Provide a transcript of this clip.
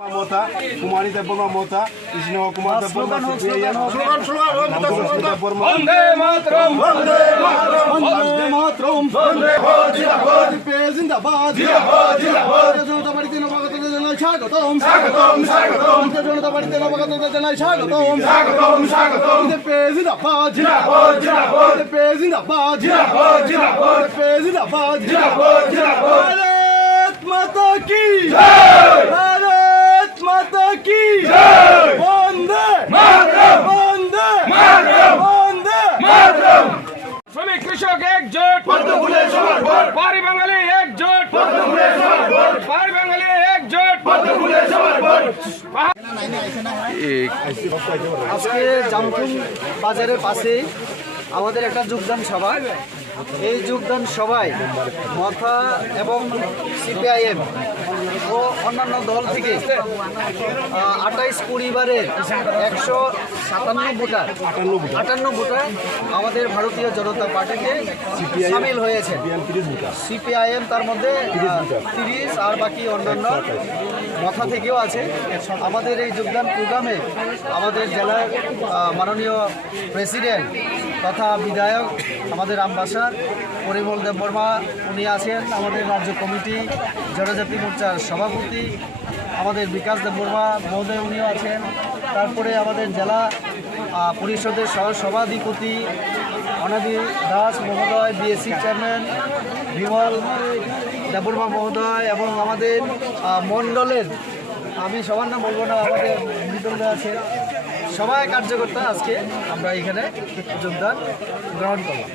মমতা কুমারী দেববর্মা মমতা কৃষ্ণ কুমার দেববর্মা বন্দে মাতরম বন্দে মাতরম বন্দে মাতরম বন্দে জিন্দাবাদ জিন্দাবাদ জিন্দাবাদ জনতা পার্টিতে নবাগতদের জানাই স্বাগতম স্বাগতম স্বাগতম জনতা পার্টিতে নবাগতদের জানাই স্বাগতম স্বাগতম স্বাগতম জিন্দাবাদ জিন্দাবাদ জিন্দাবাদ জিন্দাবাদ জিন্দাবাদ জিন্দাবাদ জিন্দাবাদ জিন্দাবাদ জিন্দাবাদ ভারত মাতা কি জয় ভারত মাতা কি জয় বন্দে মাতরম বন্দে মাতরম বন্দে মাতরম শ্রমিক কৃষক একজোট পদ্মফুলের সবার ভোট পারি বাঙালি একজোট পদ্মফুলের সবার ভোট পারি বাঙালি একজোট পদ্মফুলের সবার ভোট আজকে জামকুম বাজারের পাশে আমাদের একটা যোগদান সভা। এই যোগদান সভায় মথা এবং সিপিআইএম ও অন্যান্য দল থেকে 28 পরিবারের 157 ভোটার আমাদের ভারতীয় জনতা পার্টিতে সামিল হয়েছে। সিপিআইএম তার মধ্যে 30 আর বাকি অন্যান্য মথা থেকেও আছে। আমাদের এই যোগদান প্রোগ্রামে আমাদের জেলার মাননীয় প্রেসিডেন্ট তথা বিধায়ক আমাদের আমবাসার পরিমল দেববর্মা উনি আছেন, আমাদের রাজ্য কমিটি জনজাতি মোর্চার সভাপতি আমাদের বিকাশ দেববর্মা মহোদয় উনিও আছেন, তারপরে আমাদের জেলা পরিষদের সভাধিপতি অনাদি দাস মহোদয়, বিএসসি চেয়ারম্যান বিমল দেববর্মা মহোদয় এবং আমাদের মণ্ডলের, আমি সবার নাম বলবো না, আমাদের মৃদুল আছে, সবাই কার্যকর্তা আজকে আমরা এখানে যোগদান গ্রহণ করলাম।